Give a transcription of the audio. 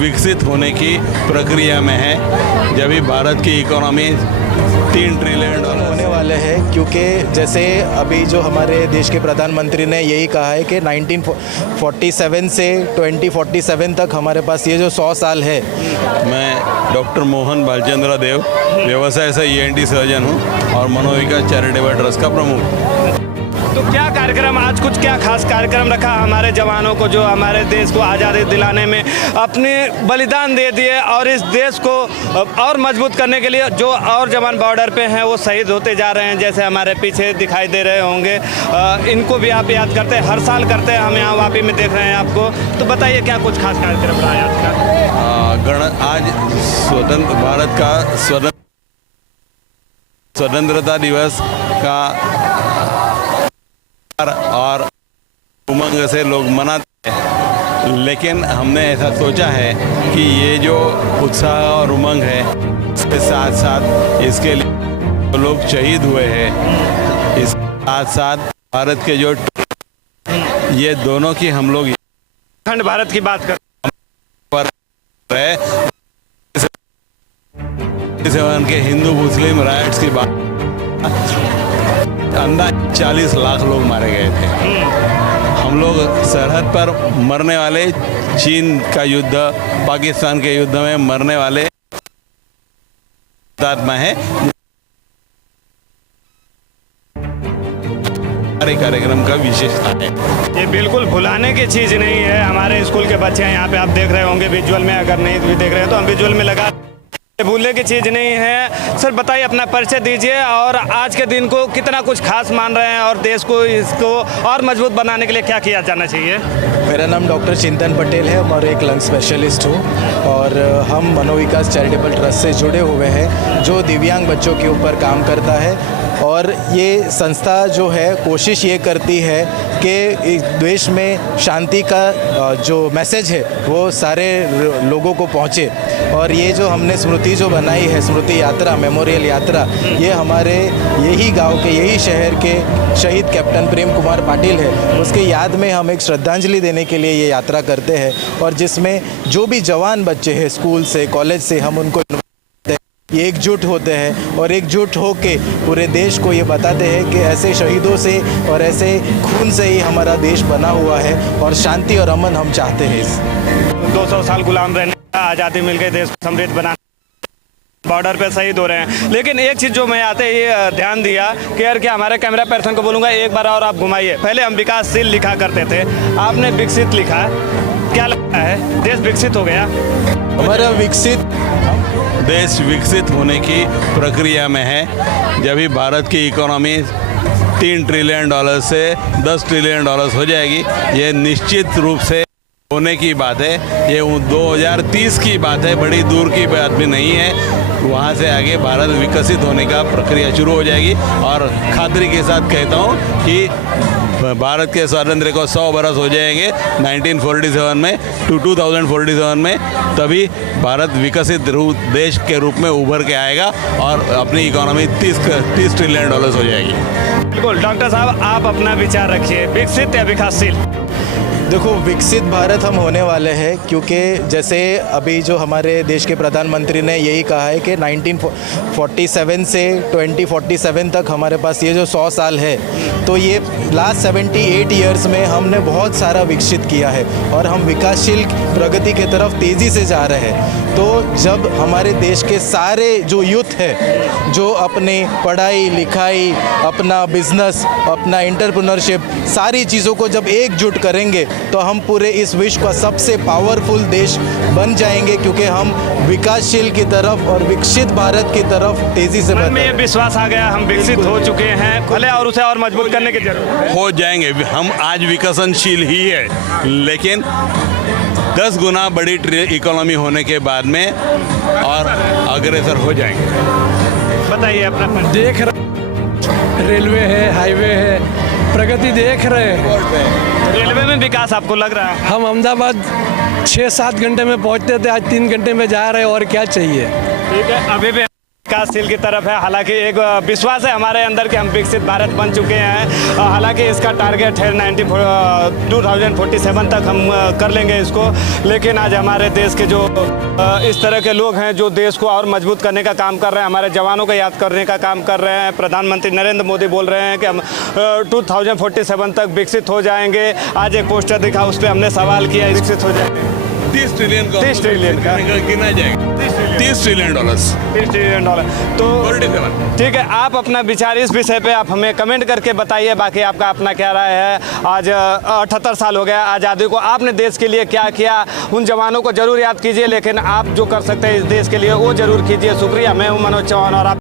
विकसित होने की प्रक्रिया में है। जब भी भारत की इकोनॉमी 3 ट्रिलियन डॉलर होने वाले हैं, क्योंकि जैसे अभी जो हमारे देश के प्रधानमंत्री ने यही कहा है कि 1947 से 2047 तक हमारे पास ये जो 100 साल है। मैं डॉक्टर मोहन बालचंद्र देव व्यवसाय से ENT सर्जन हूँ और मनोविकास चैरिटेबल ट्रस्ट का प्रमुख। तो क्या कार्यक्रम आज, कुछ क्या खास कार्यक्रम रखा हमारे जवानों को जो हमारे देश को आज़ादी दिलाने में अपने बलिदान दे दिए और इस देश को और मजबूत करने के लिए जो और जवान बॉर्डर पे हैं वो शहीद होते जा रहे हैं, जैसे हमारे पीछे दिखाई दे रहे होंगे। इनको भी आप याद करते हैं, हर साल करते हैं, हम यहाँ वापी में देख रहे हैं आपको। तो बताइए क्या कुछ खास कार्यक्रम रहा है आज का? आज स्वतंत्र भारत का स्वतंत्रता दिवस का और उमंग से लोग मनाते हैं, लेकिन हमने ऐसा सोचा है कि ये जो उत्साह और उमंग है इसके साथ साथ इसके लिए लोग शहीद हुए हैं, इस साथ साथ भारत के जो ये दोनों की हम लोग अखंड भारत की बात कर के हिंदू मुस्लिम राइट्स की बात, अंदाज 40 लाख लोग मारे गए थे। हम लोग सरहद पर मरने वाले, चीन का युद्ध, पाकिस्तान के युद्ध में मरने वाले आत्मा है। कार्यक्रम का विशेषता है, ये बिल्कुल भुलाने की चीज़ नहीं है। हमारे स्कूल के बच्चे हैं यहाँ पे, आप देख रहे होंगे विजुअल में, अगर नहीं भी देख रहे हैं तो हम विजुअल में लगा, भूलने की चीज़ नहीं है। सर बताइए, अपना परिचय दीजिए और आज के दिन को कितना कुछ खास मान रहे हैं और देश को इसको और मजबूत बनाने के लिए क्या किया जाना चाहिए? मेरा नाम डॉक्टर चिंतन पटेल है और एक लंग स्पेशलिस्ट हूँ और हम मनोविकास चैरिटेबल ट्रस्ट से जुड़े हुए हैं जो दिव्यांग बच्चों के ऊपर काम करता है। और ये संस्था जो है कोशिश ये करती है कि देश में शांति का जो मैसेज है वो सारे लोगों को पहुँचे। और ये जो हमने स्मृति जो बनाई है, स्मृति यात्रा, मेमोरियल यात्रा, ये हमारे यही गांव के, यही शहर के शहीद कैप्टन प्रेम कुमार पाटिल है, उसके याद में हम एक श्रद्धांजलि देने के लिए ये यात्रा करते हैं। और जिसमें जो भी जवान बच्चे हैं स्कूल से, कॉलेज से, हम उनको ये एकजुट होते हैं और एकजुट होके पूरे देश को ये बताते हैं कि ऐसे शहीदों से और ऐसे खून से ही हमारा देश बना हुआ है और शांति और अमन हम चाहते हैं। 200 साल गुलाम रहने का, आज़ादी मिल गई, देश को समृद्ध बना, बॉर्डर पे शहीद हो रहे हैं। लेकिन एक चीज़ जो मैं आते ही ध्यान दिया कि हमारे कैमरा पर्सन को बोलूँगा एक बार और आप घुमाइए। पहले हम विकासशील लिखा करते थे, आपने विकसित लिखा, क्या लगता है देश विकसित हो गया? हमारा देश विकसित होने की प्रक्रिया में है। जब भी भारत की इकोनॉमी 3 ट्रिलियन डॉलर से 10 ट्रिलियन डॉलर हो जाएगी, ये निश्चित रूप से होने की बात है। ये 2030 की बात है, बड़ी दूर की बात भी नहीं है। वहाँ से आगे भारत विकसित होने का प्रक्रिया शुरू हो जाएगी। और खातिरी के साथ कहता हूँ कि भारत के स्वातंत्र्य को 100 बरस हो जाएंगे 1947 में टू 2047 में, तभी भारत विकसित देश के रूप में उभर के आएगा और अपनी इकोनॉमी 30 ट्रिलियन डॉलर हो जाएगी। बिल्कुल डॉक्टर साहब, आप अपना विचार रखिए, विकसित या विकासशील? देखो, विकसित भारत हम होने वाले हैं, क्योंकि जैसे अभी जो हमारे देश के प्रधानमंत्री ने यही कहा है कि 1947 से 2047 तक हमारे पास ये जो 100 साल है, तो ये लास्ट 78 ईयर्स में हमने बहुत सारा विकसित किया है और हम विकासशील प्रगति की तरफ तेज़ी से जा रहे हैं। तो जब हमारे देश के सारे जो यूथ है, जो अपने पढ़ाई लिखाई, अपना बिजनेस, अपना एंटरप्रेन्योरशिप, सारी चीज़ों को जब एकजुट करेंगे तो हम पूरे इस विश्व का सबसे पावरफुल देश बन जाएंगे, क्योंकि हम विकासशील की तरफ और विकसित भारत की तरफ तेजी से बढ़ में ये विश्वास आ गया, हम विकसित हो चुके हैं, भले और उसे और मजबूत करने की जरूरत है। हो जाएंगे, हम आज विकसनशील ही है, लेकिन 10 गुना बड़ी इकोनॉमी होने के बाद में और अग्रसर हो जाएंगे। बताइए अपना। देख रहे रेलवे है, हाईवे है, प्रगति देख रहे हैं। रेलवे में विकास आपको लग रहा है? हम अहमदाबाद 6-7 घंटे में पहुंचते थे, आज 3 घंटे में जा रहे हैं, और क्या चाहिए? ठीक है, अभी भी विकासशील की तरफ है। हालांकि एक विश्वास है हमारे अंदर कि हम विकसित भारत बन चुके हैं। हालांकि इसका टारगेट है 2047 तक हम कर लेंगे इसको। लेकिन आज हमारे देश के जो इस तरह के लोग हैं जो देश को और मजबूत करने का काम कर रहे हैं, हमारे जवानों को याद करने का काम कर रहे हैं। प्रधानमंत्री नरेंद्र मोदी बोल रहे हैं कि हम 2047 तक विकसित हो जाएंगे। आज एक पोस्टर दिखा, उस पर हमने सवाल किया, विकसित हो जाएंगे 30 ट्रिलियन का 30 ट्रिलियन का गिना जाएगा। 30 ट्रिलियन डॉलर्स। 30 trillion dollar. तो 47। ठीक है, आप अपना विचार इस विषय पे आप हमें कमेंट करके बताइए। बाकी आपका अपना क्या राय है। आज 78 साल हो गया आज़ादी को, आपने देश के लिए क्या किया, उन जवानों को जरूर याद कीजिए। लेकिन आप जो कर सकते हैं इस देश के लिए वो जरूर कीजिए। शुक्रिया। मैं हूँ मनोज चौहान और आप